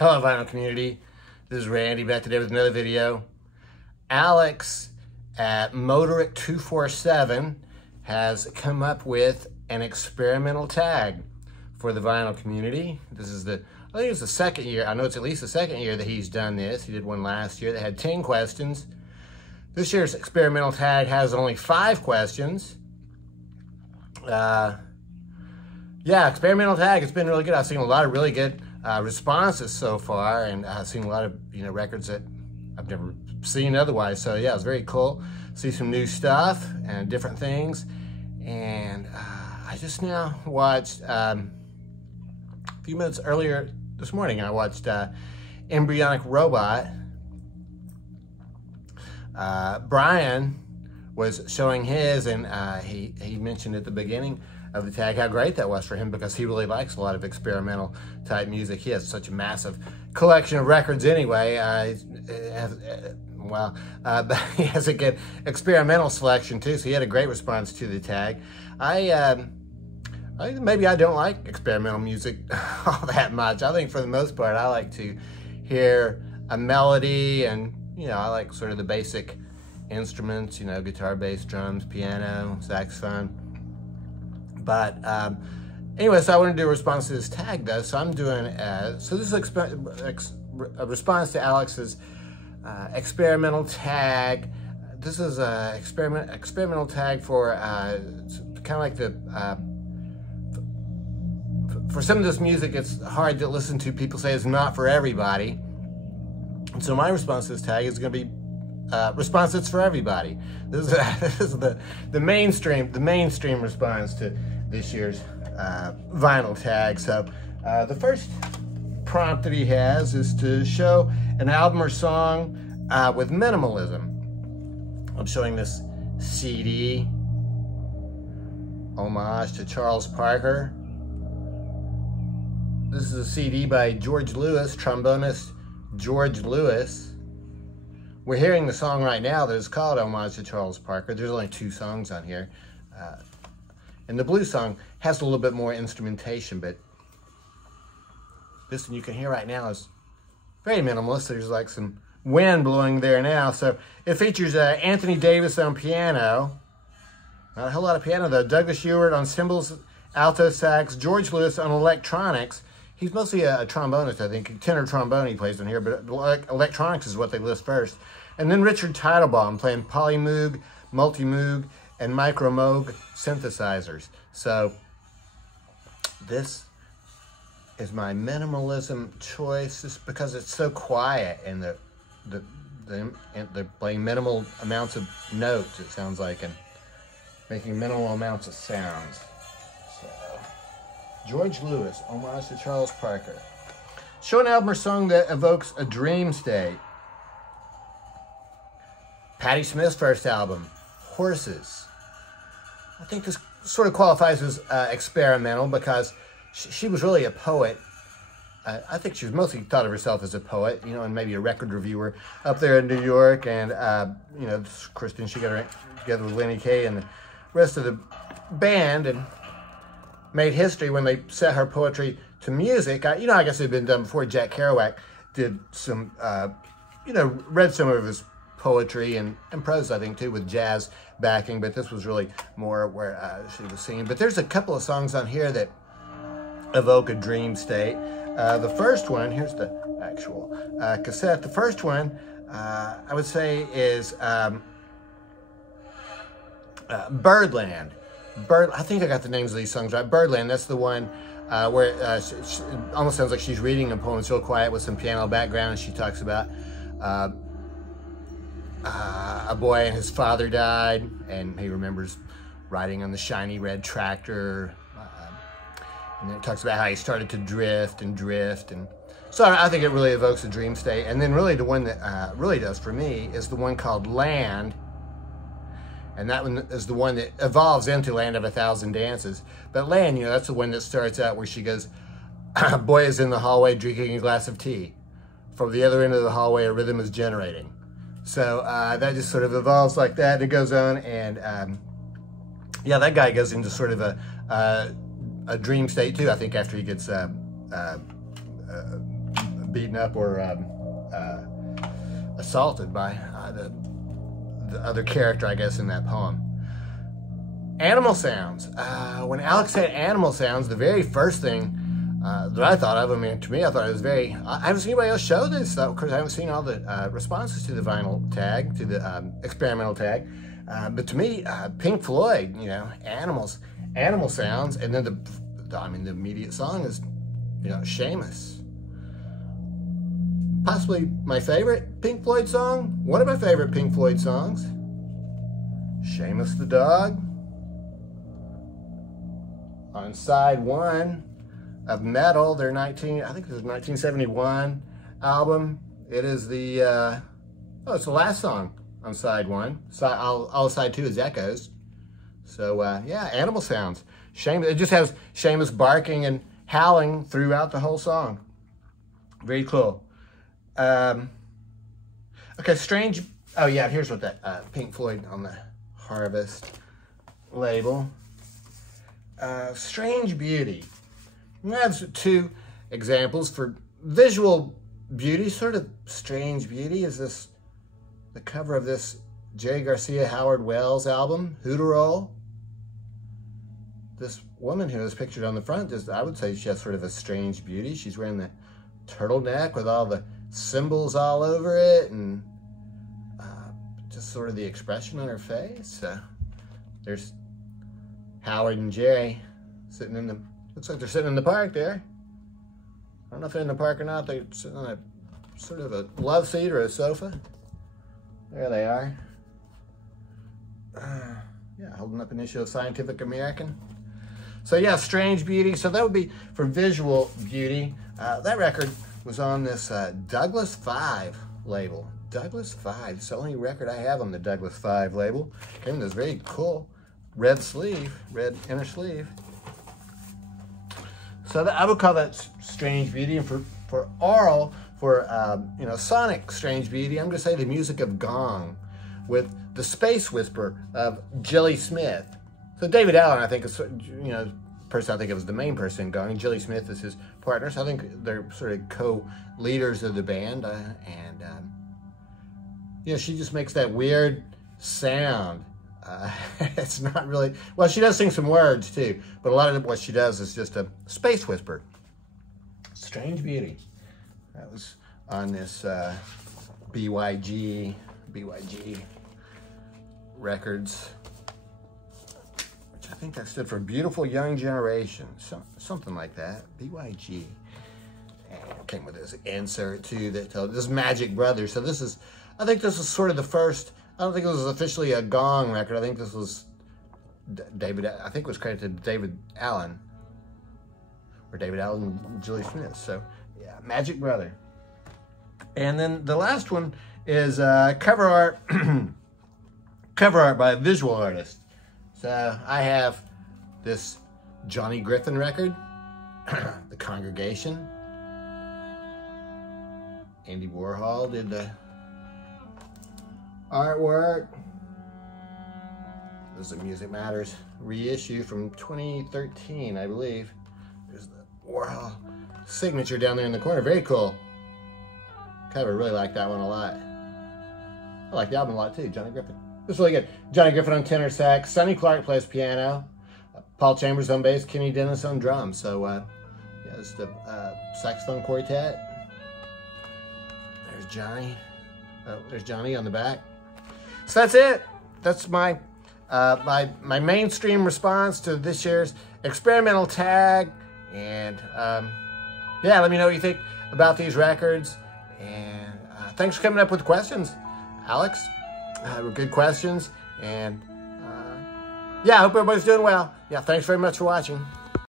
Hello, vinyl community. This is Randy back today with another video. Alex at Motoric247 has come up with an experimental tag for the vinyl community. This is I think it's the second year. I know it's at least the second year that he's done this. He did one last year that had 10 questions. This year's experimental tag has only 5 questions. Yeah, experimental tag, it's been really good. I've seen a lot of really good responses so far, and I've seen a lot of records that I've never seen otherwise. So yeah, it's very cool. See some new stuff and different things. And I just now watched a few minutes earlier this morning. I watched Embryonic Robot. Brian was showing his, and he mentioned at the beginning of the tag how great that was for him, because he really likes a lot of experimental type music. He has such a massive collection of records anyway. But he has a good experimental selection too, so he had a great response to the tag. Maybe I don't like experimental music all that much. I think for the most part I like to hear a melody, and I like sort of the basic instruments, guitar, bass, drums, piano, saxophone. But anyway, so I want to do a response to this tag though. So I'm doing, so this is a response to Alex's experimental tag. This is a experimental tag for kind of like for some of this music, it's hard to listen to. People say it's not for everybody. And so my response to this tag is going to be response that's for everybody. This is the mainstream response to this year's vinyl tag. So the first prompt that he has is to show an album or song with minimalism. I'm showing this CD, homage to Charles Parker. This is a CD by George Lewis, trombonist George Lewis. We're hearing the song right now that is called Homage to Charles Parker. There's only 2 songs on here. And the blues song has a little bit more instrumentation, but this one you can hear right now is very minimalist. There's like some wind blowing there now. So it features Anthony Davis on piano. Not a whole lot of piano though. Douglas Ewart on cymbals, alto sax, George Lewis on electronics. He's mostly a trombonist, I think. Tenor trombone he plays on here, but electronics is what they list first. And then Richard Teitelbaum playing polymoog, multimoog, and micromoog synthesizers. So this is my minimalism choice, just because it's so quiet, and they're playing minimal amounts of notes, it sounds like, and making minimal amounts of sounds. George Lewis, homage to Charles Parker. Show an album or song that evokes a dream state. Patti Smith's first album, Horses. I think this sort of qualifies as experimental, because she was really a poet. I think she was mostly thought of herself as a poet, and maybe a record reviewer up there in New York. And, Kristen, she got her together with Lenny Kaye and the rest of the band, and made history when they set her poetry to music. I guess it had been done before. Jack Kerouac did some, read some of his poetry and prose, I think, too, with jazz backing. But this was really more where she was singing. But there's a couple of songs on here that evoke a dream state. The first one, here's the actual cassette. The first one, I would say, is Birdland. I think I got the names of these songs right. Birdland, that's the one where it almost sounds like she's reading a poem. It's real quiet with some piano background, and she talks about a boy and his father died, and he remembers riding on the shiny red tractor. And then it talks about how he started to drift. And so I think it really evokes a dream state. And then really the one that really does for me is the one called Land. And that one is the one that evolves into Land of a Thousand Dances. But Land, that's the one that starts out where she goes, boy is in the hallway drinking a glass of tea. From the other end of the hallway, a rhythm is generating. So that just sort of evolves like that. And it goes on, and yeah, that guy goes into sort of a dream state too, I think, after he gets beaten up or assaulted by the other character, I guess, in that poem. Animal sounds. When Alex said animal sounds, the very first thing that I thought of, I mean, to me, I thought it was very, I haven't seen anybody else show this, though, because I haven't seen all the responses to the vinyl tag, to the experimental tag. But to me, Pink Floyd, you know, animal sounds, and then the immediate song is, you know, Seamus. Possibly my favorite Pink Floyd song, one of my favorite Pink Floyd songs, Seamus the Dog. On side 1 of Metal, their I think it was 1971 album. It is the, it's the last song on side 1. All side 2 is Echoes. So, yeah, animal sounds. It just has Seamus barking and howling throughout the whole song. Very cool. Okay, strange. Oh, yeah, here's what that Pink Floyd on the Harvest label. Strange Beauty. We have 2 examples for visual beauty. Sort of strange beauty is this, the cover of this Jerry Garcia Howard Wells album, Hooterol. This woman who is pictured on the front, I would say she has sort of a strange beauty. She's wearing the turtleneck with all the symbols all over it, and just sort of the expression on her face. There's Howard and Jerry sitting in the, looks like they're sitting in the park there. I don't know if they're in the park or not. They're sitting on a sort of a love seat or a sofa. There they are. Yeah, holding up an issue of Scientific American. So yeah, Strange Beauty. So that would be for visual beauty. That record was on this Douglas 5 label. Douglas 5, it's the only record I have on the Douglas 5 label. Came in this very cool red sleeve, red inner sleeve. So I would call that Strange Beauty. And for oral, for you know, sonic Strange Beauty, I'm going to say the music of Gong with the space whisper of Jilly Smith. So David Allen, I think, is, you know, person I think it was the main person in Gong. Jilly Smith is his partner, so I think they're sort of co-leaders of the band. You know, she just makes that weird sound. It's not really, well, she does sing some words too, but a lot of what she does is just a space whisper. Strange Beauty. That was on this BYG Records, which I think that stood for Beautiful Young Generation, something like that. BYG. And it came with this insert too that told this Magic Brothers. So this is, I think this is sort of the first. I don't think it was officially a Gong record. I think this was David. I think it was credited to David Allen, or David Allen and Julie Smith. So yeah, Magic Brother. And then the last one is cover art. Cover art by a visual artist. So I have this Johnny Griffin record, The Congregation. Andy Warhol did the artwork. This is a Music Matters reissue from 2013, I believe. There's the Warhol signature down there in the corner. Very cool cover. Really like that one a lot. I like the album a lot too, Johnny Griffin. This is really good. Johnny Griffin on tenor sax. Sonny Clark plays piano. Paul Chambers on bass. Kenny Dennis on drums. So, yeah, this is the saxophone quartet. There's Johnny. Oh, there's Johnny on the back. So that's it. That's my my mainstream response to this year's experimental tag. And yeah, let me know what you think about these records. And thanks for coming up with questions, Alex. Were good questions. And yeah, I hope everybody's doing well. Yeah, thanks very much for watching.